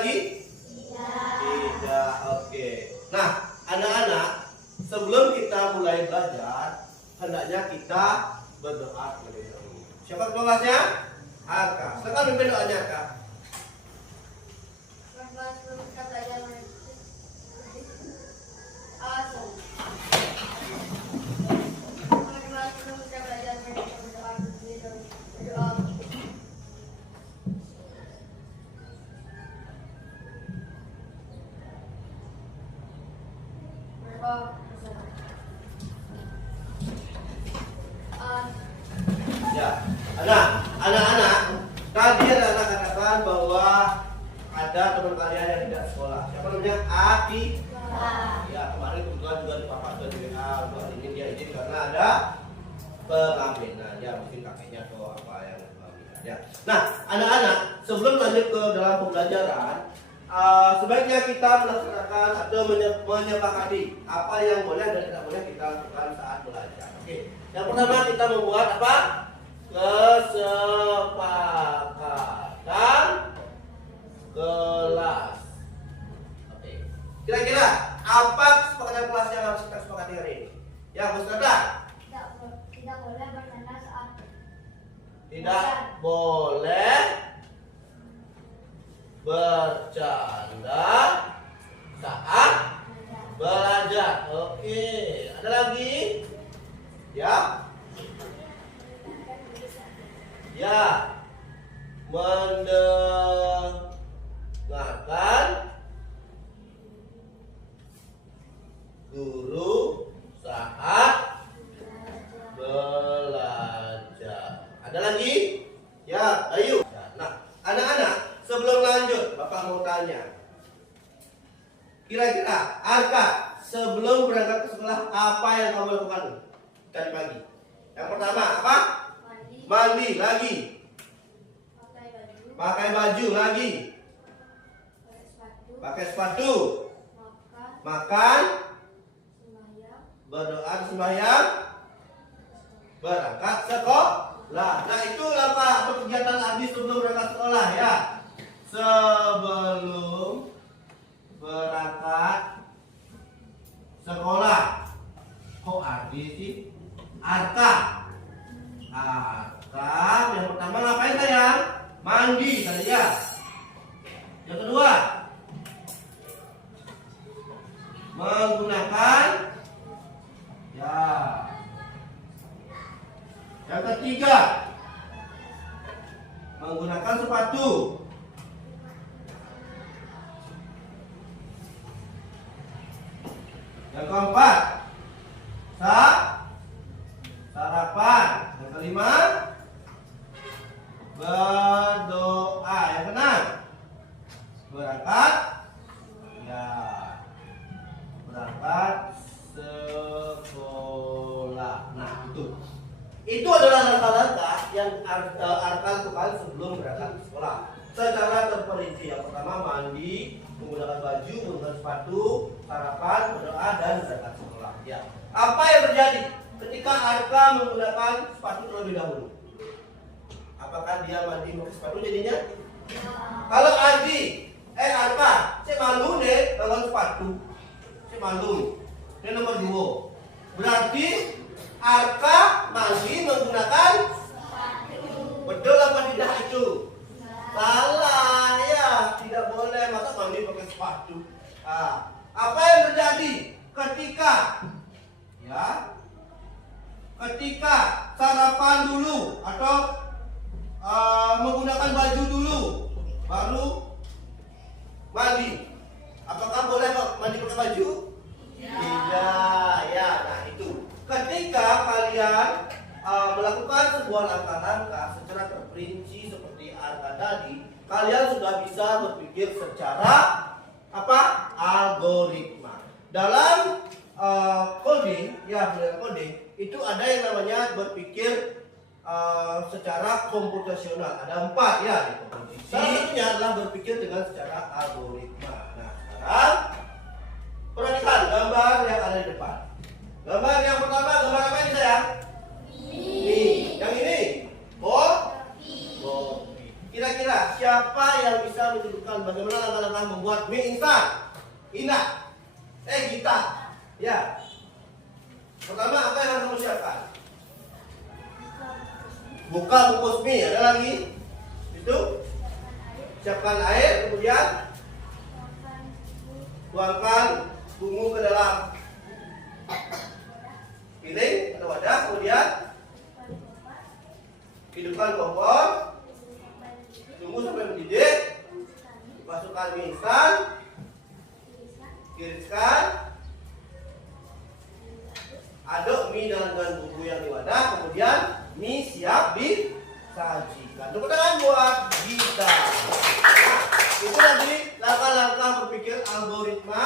lagi? Tidak. Oke. Nah, anak-anak, sebelum kita mulai belajar, hendaknya kita berdoa terlebih dahulu. Siapa kelasnya? Arka. Silakan pimpin doanya, Arka. Ya, anak-anak, tadi anak-anak katakan bahwa ada teman kalian yang tidak sekolah. Siapa namanya? Aki. Ya, kemarin kebetulan juga di papa sudah di WA untuk hari ini dia izin karena ada pengambilan. Ya, mungkin kakeknya atau apa yang mengambil. Ya. Nah, anak-anak, sebelum lanjut ke dalam pembelajaran, sebaiknya kita melaksanakan atau menyepakati apa yang boleh dan tidak boleh kita lakukan saat belajar. Oke. Yang pertama kita membuat apa? Kesepakatan kelas. Oke. Kira-kira apa kesepakatan kelas yang harus kita sepakati hari ini? Ya, Bu Ustazah. Tidak boleh bercanda saat Tidak boleh bercanda saat belajar. Oke. Ada lagi? Ya. Ya. Mendengarkan guru saat belajar. Ada lagi? Ya, ayo. Nah, anak-anak, sebelum lanjut, Bapak mau tanya. Kira-kira, Arka, sebelum berangkat ke sekolah, apa yang kamu lakukan tadi pagi? Yang pertama, apa? Mandi. Lagi? Pakai baju. Lagi? Pakai sepatu. Makan. Berdoa, sembahyang. Berangkat sekolah. Nah, itu apa kegiatan Ardi sebelum berangkat sekolah ya? Sebelum berangkat sekolah. Kok Ardi sih? Arka. Yang pertama ngapain sayang? Mandi tadi ya. Yang kedua, menggunakan ya. Yang ketiga, menggunakan sepatu. Yang keempat, sarapan. Yang kelima, berdoa. Yang keenam, berangkat ya, berangkat sekolah. Nah, itu adalah langkah-langkah yang Arka lakukan sebelum berangkat ke sekolah. Secara terperinci, yang pertama mandi, menggunakan baju, menggunakan sepatu, sarapan, berdoa, dan berangkat sekolah. Ya. Apa yang terjadi ketika Arka menggunakan sepatu terlebih dahulu? Apakah dia mandi pakai sepatu jadinya? Kalau Arka, saya malu nih dengan sepatu. Saya malu. Ini nomor 2. Berarti Arka mandi menggunakan sepatu. Betul apa tidak itu? Salah ya, tidak boleh masa mandi pakai sepatu. Apa yang terjadi ketika sarapan dulu atau menggunakan baju dulu baru mandi? Apakah boleh mandi pakai baju? Tidak ya. Nah, itu ketika kalian melakukan sebuah langkah-langkah secara terperinci seperti Arka tadi, kalian sudah bisa berpikir secara algoritma. Dalam coding itu ada yang namanya berpikir secara komputasional. Ada 4 ya di komputasi. Salah satunya adalah berpikir dengan secara algoritma. Nah, sekarang perhatikan gambar yang ada di depan. Gambar yang pertama, gambar apa ini sayang? Ini. Yang ini? Kopi. Kira-kira siapa yang bisa menunjukkan bagaimana langkah-langkah membuat mie instan? Ina, Gita, ya. Pertama apa yang harus kamu siapkan? Buka bungkus mie. Ada lagi? Itu? Siapkan air, kemudian tuangkan bumbu ke dalam piring atau wadah, kemudian hidupkan kompor, tunggu sampai mendidih, masukkan mie instan, tiriskan, aduk mie dengan bumbu yang di wadah, kemudian mie siap disajikan. Tepuk tangan buat Gita. Itu tadi langkah-langkah berpikir algoritma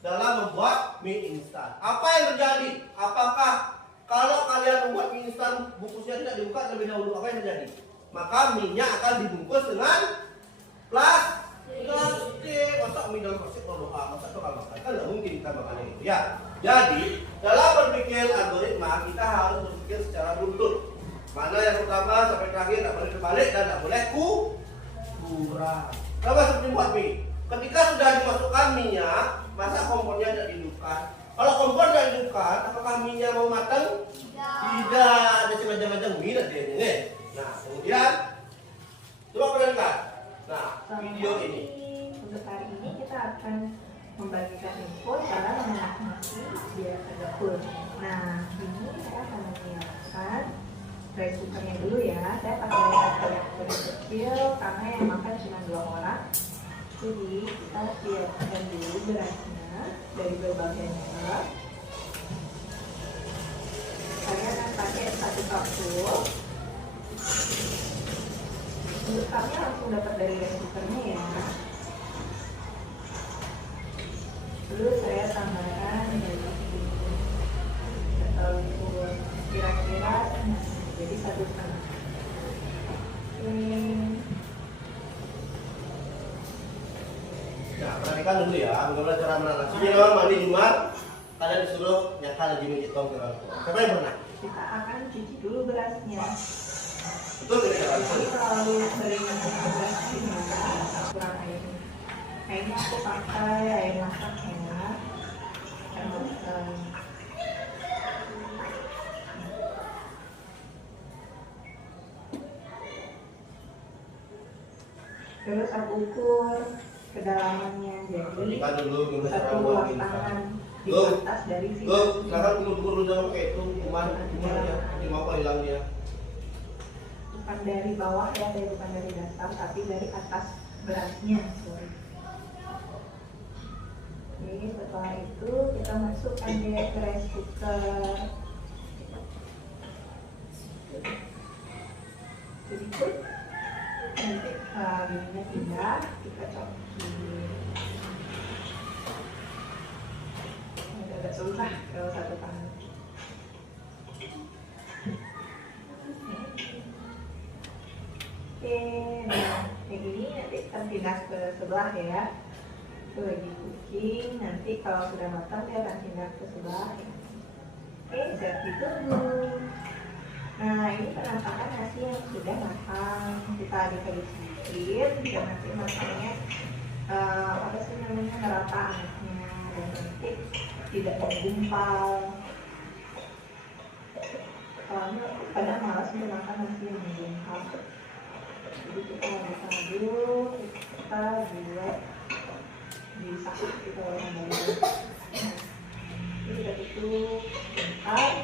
dalam membuat mie instan. Apa yang terjadi? Apakah kalau kalian membuat mie instan bungkusnya tidak dibuka terlebih dahulu, apa yang terjadi? Maka minyak akan dibungkus dengan plastik. Masa mie dalam plastik kalau masa itu kalau makan kan nggak mungkin kita makan itu ya. Jadi dalam berpikir algoritma kita harus berpikir secara runtut. Mana yang pertama sampai terakhir, tak boleh terbalik dan tak boleh kurang. Sama seperti buat mie. Ketika sudah dimasukkan minyak, masa kompornya tidak dihidupkan? Kalau kompor tidak dihidupkan, apakah minyak mau matang? Tidak. Ada semacam-macam mie nanti ini. Nah, kemudian coba perhatikan. Nah, video ini. Untuk hari ini kita akan membagikan info cara memasak nasi biar terdapur. Nah, ini saya akan menyiapkan rice cookernya dulu ya. Saya pakai rice cooker kecil karena yang makan cuma 2 orang. Jadi kita siapkan dulu berasnya dari berbagai merek. Saya akan pakai 1 kapsul. Untuk kami langsung dapat dari rice cookernya ya. Lalu saya tambahkan dari telur kira-kira jadi 1,5. Nah, perhatikan dulu ya, bagaimana cara menanak. Jadi memang mandi Jumat, kalian disuruh nyakal lagi menjitong ke orang tua. Siapa yang pernah? Kita akan cuci dulu berasnya. Betul tidak Jadi kan? terlalu sering cuci beras kurang airnya. Nah ini aku pakai air masak ya. Terus aku ukur kedalamannya jadi Perhatikan dulu gimana cara 1 buat luas mie instan. tangan di Tuh. atas dari sini. Tuh, silakan ukur dulu jangan pakai itu, kuman ya, ini mau hilang dia. Bukan dari bawah ya, bukan dari dasar, tapi dari atas berasnya. Sorry. Oke, setelah itu kita masukkan dia ke rice cooker. Sedikit. Nanti bininya pindah, kita coki. Agak susah kalau 1 tangan. Oke, nah yang ini nanti kita pindah ke sebelah ya. Itu lagi cooking, nanti kalau sudah matang dia akan pindah ke sebelah ya. Oke, siap ditunggu. Nah ini penampakan nasi yang sudah matang. Kita aduk-aduk sedikit biar nanti matangnya apa sih namanya merata anaknya dan nanti tidak menggumpal. Soalnya kadang malas makan nasi yang menggumpal. Jadi kita aduk-aduk, kita buat disakit kita kembali. Ini kita tutup bentar.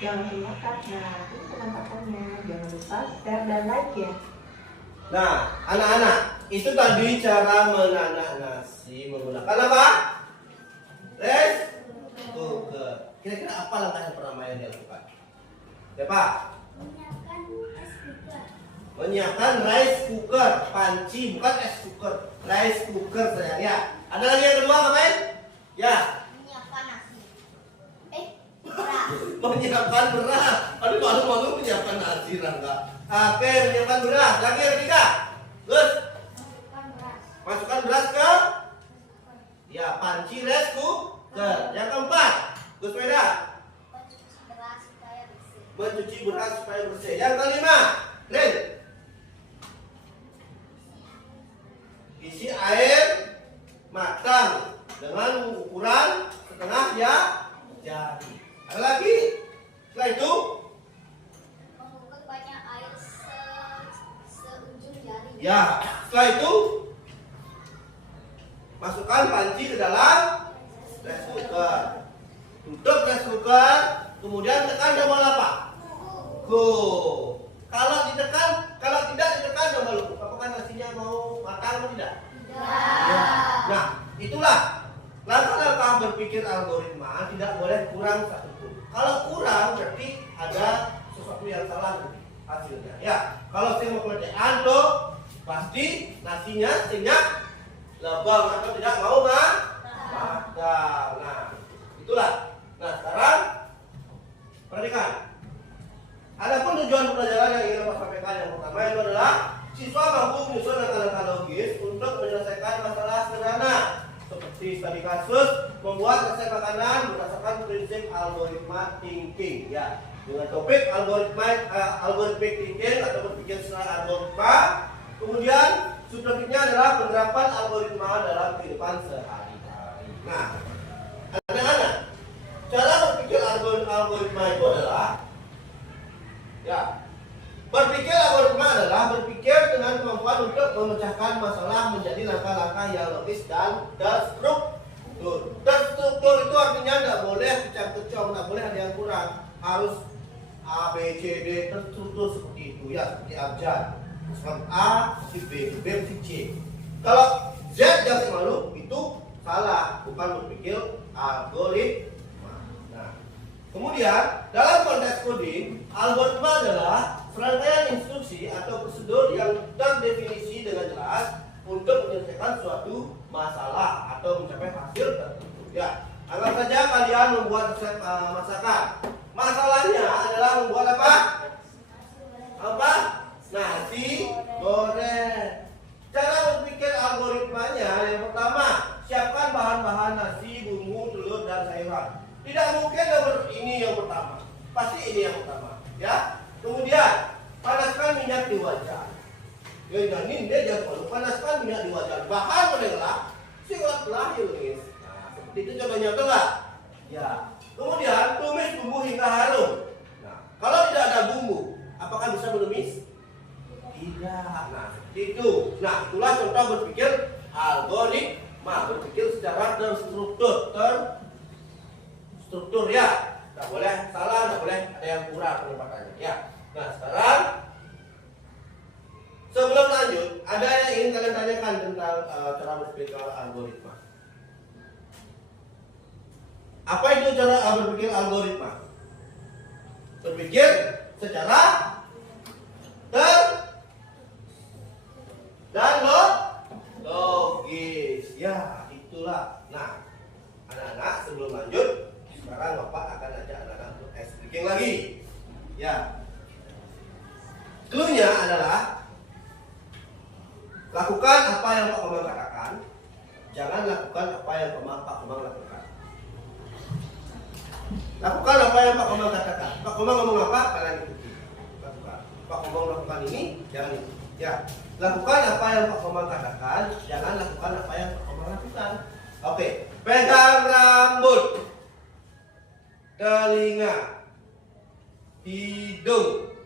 Jangan lupa makan. Nah, ini penampakannya. Jangan lupa share dan like ya. Nah, anak-anak, itu tadi cara menanak nasi menggunakan apa? Rice cooker. Kira-kira apa langkah yang pertama yang dilakukan? Siapa? Menyiapkan es cooker. Menyiapkan rice cooker, panci bukan es cooker, rice cooker sayang ya. Ada lagi yang kedua ngapain? Ya, Menyiapkan nasi. Beras. menyiapkan beras. Aduh malu-malu menyiapkan nasi Rangga. Oke, menyiapkan beras. Lagi yang ketiga, terus Masukkan beras. masukkan beras ke ya panci rice cooker. Yang keempat, Gus Meda Mencuci beras supaya bersih. mencuci beras supaya bersih. Yang kelima, Rin Ya, setelah itu masukkan panci ke dalam rice cooker. Tutup rice cooker, kemudian tekan tombol apa? Go. Kalau tidak ditekan tombol go, apakah nasinya mau matang atau tidak? Ya. Nah, itulah langkah-langkah berpikir algoritma, tidak boleh kurang satu pun. Kalau kurang berarti ada sesuatu yang salah hasilnya. Ya, kalau saya mau kerjaan tuh pasti nasinya senyap lebam atau tidak mau matang. Nah, itulah. Nah, sekarang perhatikan. Adapun tujuan pembelajaran yang ingin Bapak sampaikan yang pertama itu adalah siswa mampu menyusun langkah-langkah logis untuk menyelesaikan masalah sederhana seperti studi kasus, membuat resep makanan berdasarkan prinsip algoritma thinking. Ya, dengan topik algorithmic thinking atau berpikir secara algoritma. Kemudian subtopiknya adalah penerapan algoritma dalam kehidupan sehari-hari. Nah, anak-anak, cara berpikir algoritma itu adalah berpikir algoritma adalah berpikir dengan kemampuan untuk memecahkan masalah menjadi langkah-langkah yang logis dan terstruktur. Terstruktur itu artinya tidak boleh kecam-kecom, tidak boleh ada yang kurang. Harus A, B, C, D terstruktur seperti itu ya, seperti abjad. Misalkan A, si B, B, si C. Kalau Z yang selalu itu salah, bukan berpikir algoritma. Nah, kemudian dalam konteks coding, algoritma adalah serangkaian instruksi atau prosedur yang terdefinisi dengan jelas untuk menyelesaikan suatu masalah atau mencapai hasil tertentu. Ya, anggap saja kalian membuat resep masakan. Masalahnya adalah membuat apa? Apa? Nasi goreng. Cara berpikir algoritmanya yang pertama, siapkan bahan-bahan nasi, bumbu, telur, dan sayuran. Tidak mungkin ini yang pertama. Pasti ini yang pertama. Ya. Kemudian panaskan minyak di wajan. Dia jangan lupa panaskan minyak di wajan. Bahan menengah, si ulat lahir guys. Nah, seperti itu contohnya enggak? Ya. Kemudian tumis bumbu hingga harum. Nah, kalau tidak ada bumbu, apakah bisa menumis? Tidak. Nah, seperti itu. Nah, itulah contoh berpikir algoritma, berpikir secara terstruktur, struktur ya. Tidak boleh salah, tidak boleh ada yang kurang penempatannya. Ya. Nah, sekarang sebelum lanjut, ada yang ingin kalian tanyakan tentang cara berpikir algoritma. Apa itu cara berpikir algoritma? Berpikir secara dan logis. Ya, itulah. Nah, anak-anak sebelum lanjut, sekarang Bapak akan ajak anak-anak untuk explicating lagi. Ya. Clue-nya adalah lakukan apa yang Pak Komang katakan. Jangan lakukan apa yang Pak Komang lakukan. Lakukan apa yang Pak Komang katakan. Pak Komang ngomong apa, kalian ikuti. Lakukan. Pak Komang lakukan ini, jangan ikuti. Ya. Lakukan apa yang Pak Komang katakan. Jangan lakukan apa yang Pak Komang lakukan. Oke. Pegang rambut, telinga, hidung,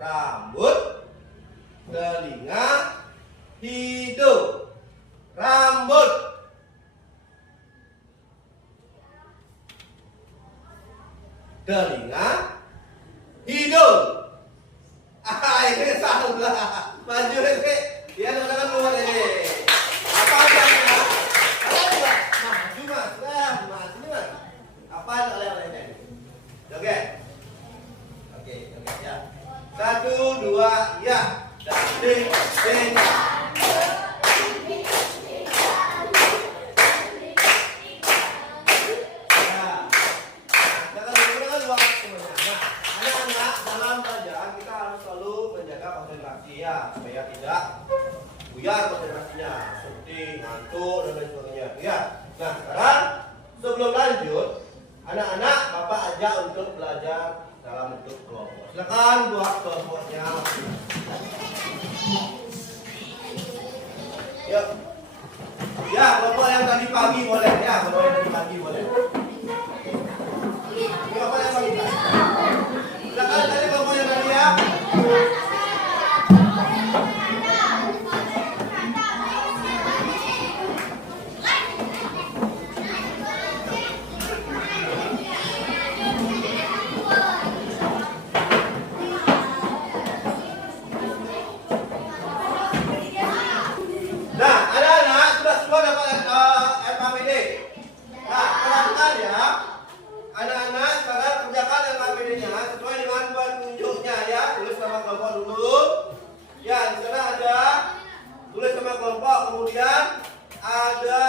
rambut, telinga, hidung, rambut, telinga, hidung. Ini salah. Maju ini. Ya, teman-teman keluar ini. Apa aja? Kalian juga maju mas. Maju mas. Apa kalian lainnya? Oke. Oke, ya. 1, 2, ya. Ding, ding. Supaya tidak buyar konsentrasinya, seperti ngantuk dan lain sebagainya. Ya. Nah, sekarang sebelum lanjut, anak-anak Bapak ajak untuk belajar dalam bentuk kelompok. Silakan buat kelompoknya. Yuk. Ya, kelompok yang tadi pagi boleh ya, kelompok yang tadi pagi boleh. Kelompok yang pagi. Silakan tadi kelompok yang tadi ya. ada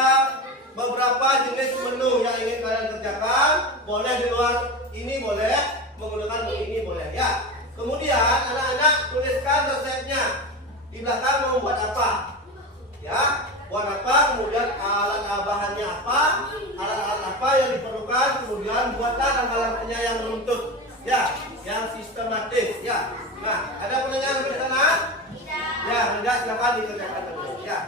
beberapa jenis menu yang ingin kalian kerjakan. Boleh di luar ini, boleh menggunakan menu ini, boleh ya. Kemudian anak-anak tuliskan resepnya di belakang mau buat apa, ya. Buat apa, kemudian alat bahannya apa, alat-alat apa yang diperlukan, kemudian buatlah langkah-langkahnya yang runtut, ya, yang sistematis, ya. Nah, ada pertanyaan di sana? Ya, tidak, silakan dikerjakan dulu, ya.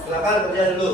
Silakan kerja dulu.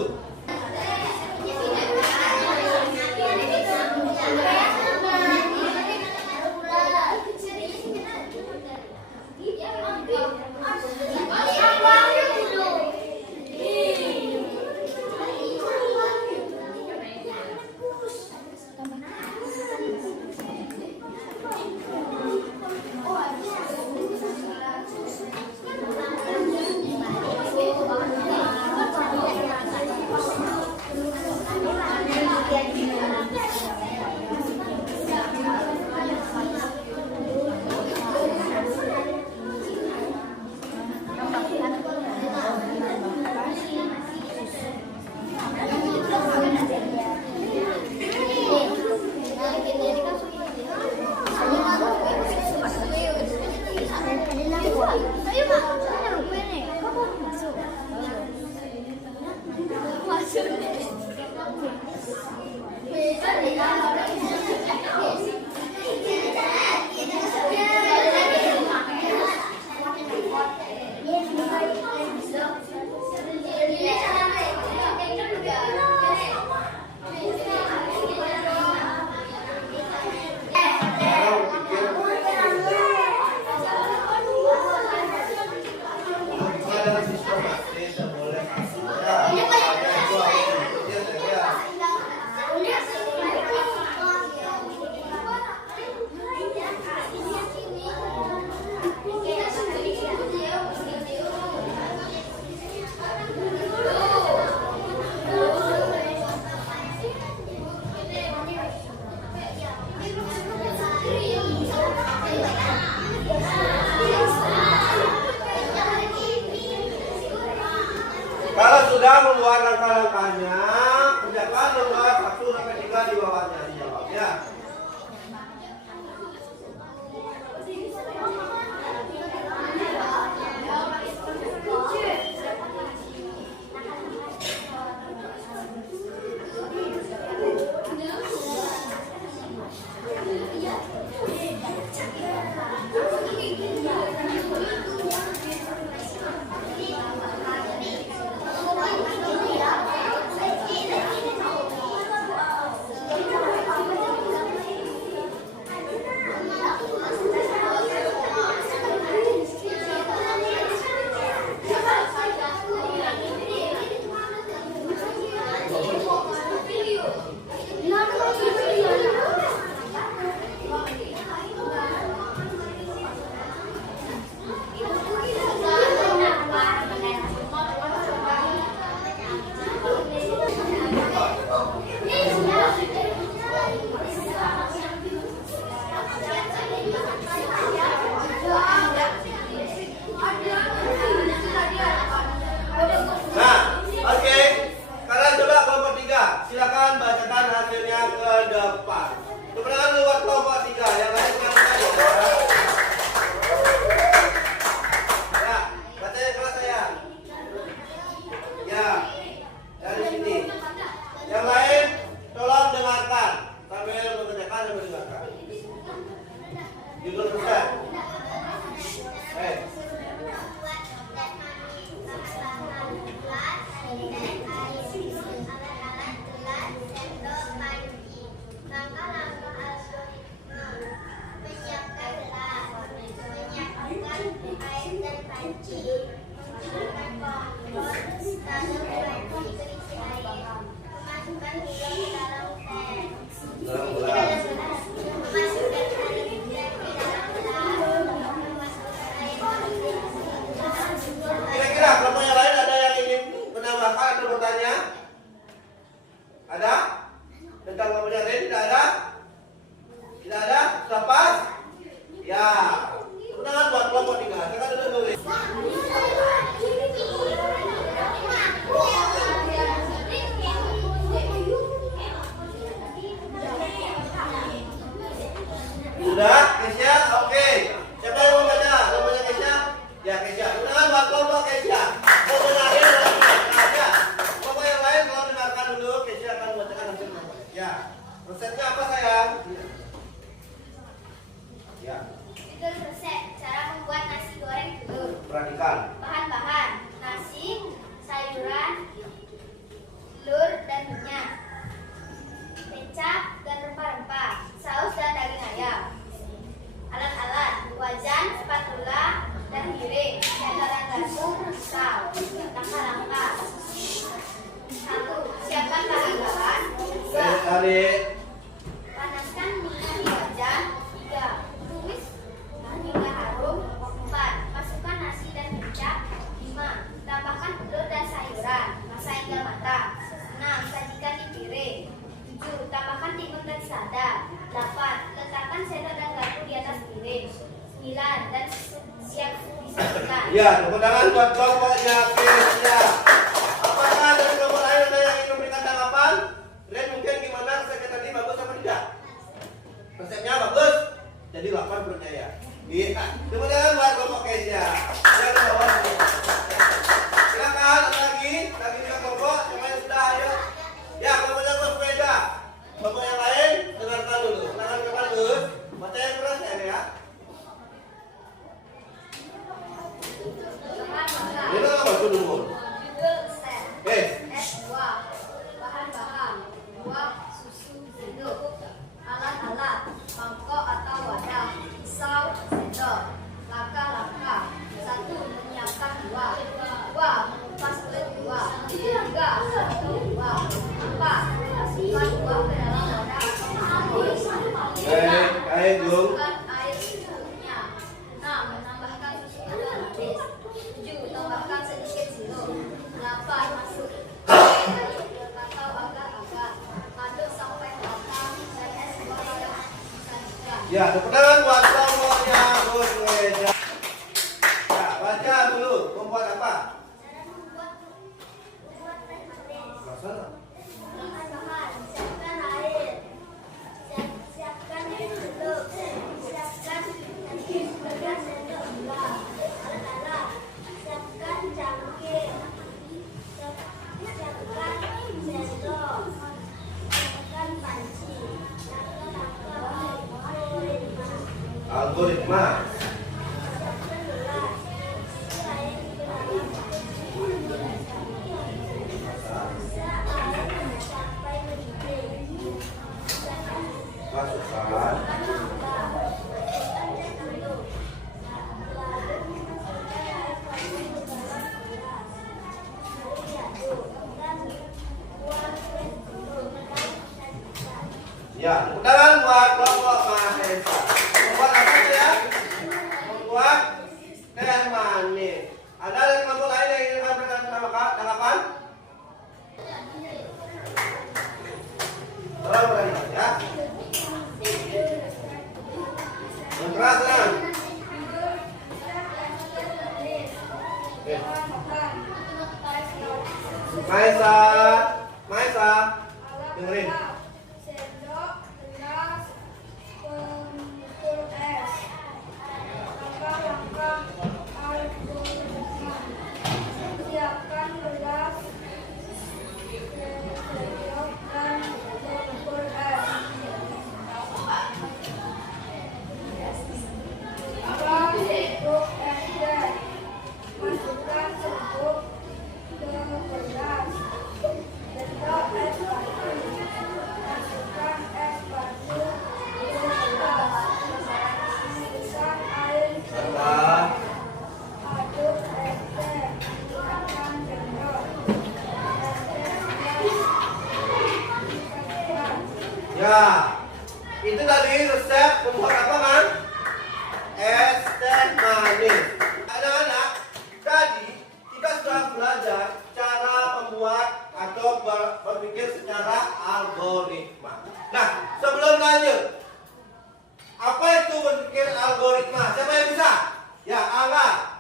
Ada? Tentang mobilnya Ren tidak ada? Tidak ada? Sudah pas? Ya. Kemenangan buat kelompok 3. Sekarang duduk dulu. Sudah? Kesia? Oke. Siapa yang mau baca? Mau baca Kesia? Ya Kesia. Kemenangan buat kelompok Kesia. Mau benarin aja. Kelompok yang lain kalau dengarkan dulu, Kesia akan membacakan hasilnya. Ya. Resepnya apa sayang? Ya. Judul resep, cara membuat nasi goreng telur. Perhatikan. Bahan-bahan, nasi, sayuran, telur dan minyak, kecap dan rempah-rempah, saus dan daging ayam. Alat-alat, wajan, spatula, dan piring, dalam garpu, pisau. Langkah-langkah. 1. Siapkan bahan-bahan. 2. Adik. Panaskan minyak di wajan. 3. Tumis hingga harum. 4. Masukkan nasi dan kecap. 5. Tambahkan telur dan sayuran. Masak hingga matang. 6. Sajikan di piring. 7. Tambahkan timun dan selada. 8. Letakkan sendok dan garpu di atas piring. 9. Dan siap disajikan. Ya, tepuk tangan buat kelompoknya Kesia. Apakah dari kelompok lain ada yang ingin memberikan tanggapan? Ren, mungkin gimana resepnya tadi, bagus apa tidak? Resepnya bagus, jadi 8 percaya. Iya, tepuk tangan buat kelompok Kesia. Ya, di bawah. Silakan lagi tiga kelompok, semuanya sudah, ayo. Ya, kelompoknya berbeda. Kelompok yang lain dengarkan dulu. Dengarkan bagus, baca yang keras ya. Bahan-bahan. Ini apa dulu? Judul resep. Es buah. Bahan-bahan. Buah, susu, jeruk. Alat-alat. Mangkok atau wadah. Pisau, sendok. Langkah-langkah. 1. Menyiapkan buah. 2. Mengupas kulit buah. 3. Potong buah. 4. Masukkan buah ke dalam wadah atau mangkok. Baik, Jung. Masukkan air secukupnya. 6. Menambahkan susu pada habis. 7. Tambahkan sedikit sirup. 8. Masuk air atau agak-agak. Aduk sampai matang dan es buah yang disajikan. Ya, tepuk tangan buat kelompoknya Gus Weja. Ya, baca dulu. Membuat apa? Cara membuat teh manis. Masalah. Bahan-bahan, siapkan air, siapkan jeruk, siapkan sebagian sendok gula. Alat-alat, siapkan cangkir, siapkan sendok, siapkan panci. Langkah-langkah Algoritma. siapkan gelas, isi air di dalam. Bisa air sampai mendidih. Masukkan. Ya, tepuk tangan buat kelompok Mahesa. Membuat apa ya? Membuat teh manis. Ada dari kelompok lain yang ingin memberikan tanggapan? Tolong berani ya. Yang keras tenang. Mahesa, Mahesa, dengerin. Sendok, gelas, pengukur es. Langkah-langkah algoritma. Siapkan gelas, sendok, dan pengukur es. Serbuk es teh. Masukkan serbuk ke gelas. Sendok es batu. Masukkan es batu ke gelas. Masukkan air Sabar. aduk es teh. Gunakan sendok. Es teh dicampurkan. Ya, itu tadi resep membuat apa kan? Es teh manis. Anak-anak, tadi kita sudah belajar cara membuat atau atau berpikir secara algoritma. Nah, sebelum lanjut, apa itu berpikir algoritma? Siapa yang bisa? Ya, Angga.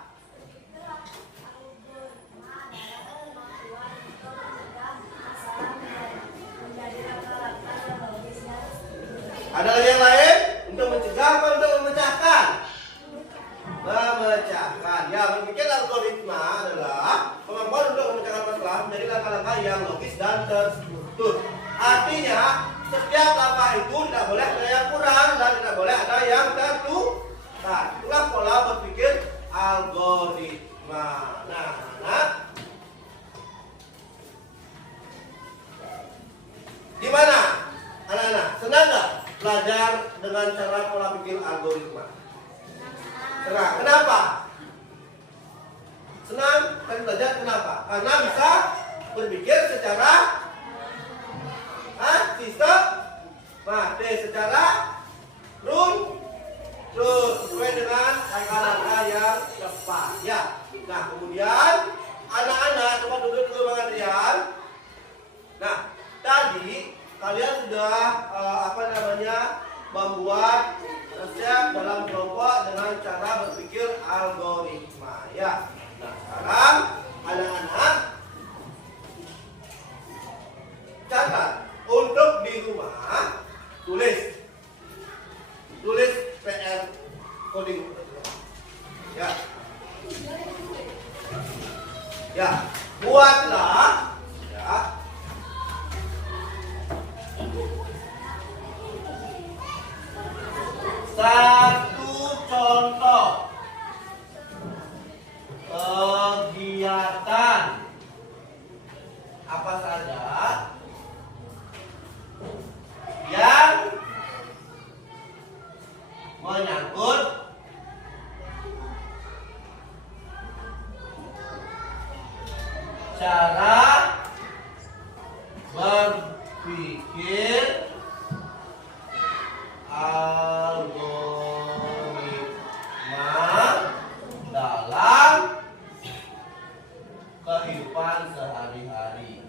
Ada lagi yang lain? Untuk mencegah atau untuk memecahkan? Memecahkan. Ya, berpikir algoritma adalah kemampuan untuk memecahkan masalah menjadi langkah-langkah yang logis dan terstruktur. Artinya, setiap langkah itu tidak boleh ada yang kurang dan tidak boleh ada yang tertukar. Itulah pola berpikir algoritma. Nah, gimana, anak-anak? Senang nggak belajar dengan cara pola pikir algoritma? Senang. Kenapa? Senang kan belajar kenapa? Karena bisa berpikir secara sistematis, secara runtut sesuai dengan langkah-langkah yang tepat. Ya. Nah, kemudian anak-anak coba duduk dulu Bang Adrian. Nah, tadi kalian sudah membuat resep dalam kelompok dengan cara berpikir algoritma. Ya. Nah, sekarang anak-anak catat untuk di rumah tulis PR coding. Ya. Ya, buatlah ya satu contoh kegiatan apa saja yang menyangkut cara berpikir algoritma dalam kehidupan sehari-hari.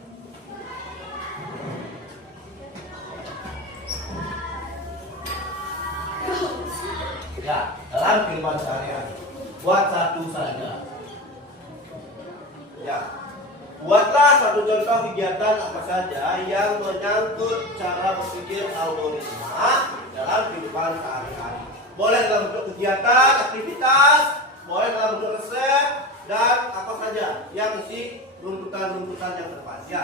Ya, dalam kehidupan sehari-hari. Buat satu saja. Ya. Buatlah satu contoh kegiatan apa saja yang menyangkut cara berpikir algoritma dalam kehidupan sehari-hari. Boleh dalam bentuk kegiatan, aktivitas, boleh dalam bentuk resep, dan apa saja yang isi runtutan-runtutan yang tepat. Ya.